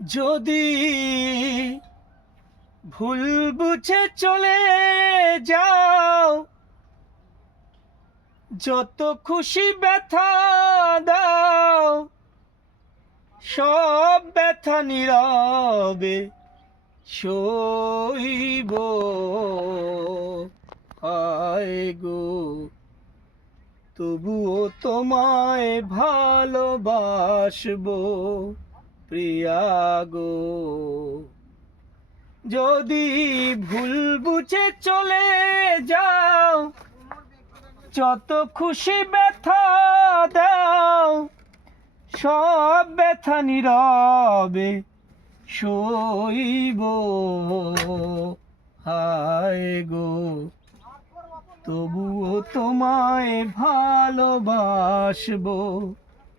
যদি ভুল বুঝে চলে যাও, যত খুশি ব্যথা দাও, সব ব্যথা নীরবে সইব। হায় গো, তবুও তোমায় ভালোবাসবো প্রিয়া গো। যদি ভুল বুঝে চলে যাও, যত খুশি ব্যথা দাও, সব ব্যথা নীরবে সইব। হায় গো, তবুও তোমায় ভালোবাসবো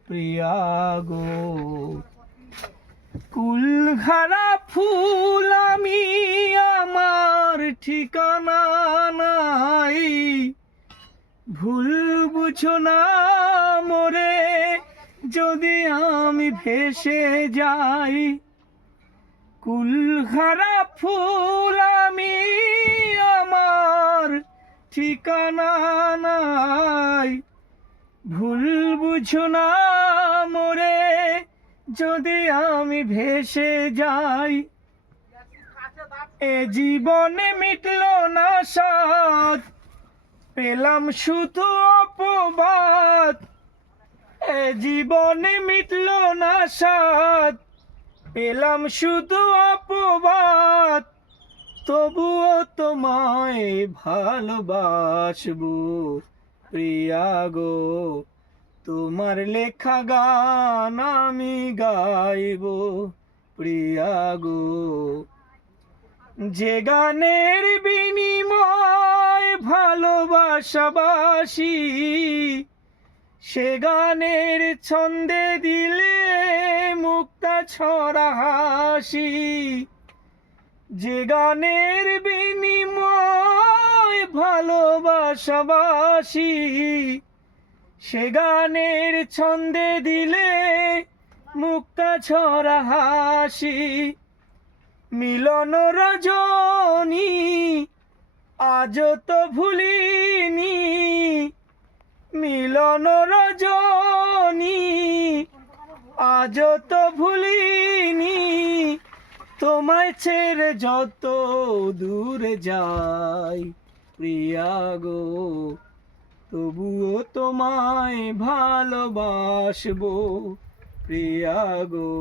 প্রিয়া গো। কুলহারা ফুল আমি, আমার ঠিকানা নাই, ভুল বুঝো না মোরে যদি আমি ভেসে যাই। কুলহারা ফুল আমি, আমার ঠিকানা নাই, ভুল বুঝো না মোরে যদি আমি ভেসে যাই। এ জীবনে মিটলো না স্বাদ, পেলাম শুধু অপবাদ। এ জীবনে মিটলো না স্বাদ, পেলাম শুধু অপবাদ। তবুও তোমায় ভালোবাসবো প্রিয়া গো। তোমার লেখা গান আমি গাইব প্রিয়া গো। যে গানের বিনিময় ভালোবাসাবাসি, সে গানের ছন্দে দিলে মুক্তা ছড়া হাসি। যে গানের বিনিময় ভালোবাসাবাসি, সে গানের ছন্দে দিলে মুক্তা ছড়া হাসি। মিলন রজনী আজ তো ভুলিনি, মিলন রজনী আজ তো ভুলিনি। তোমায় ছেড়ে যত দূরে যাই প্রিয়া গো, তবুও তোমায় ভালোবাসবো প্রিয়া গো।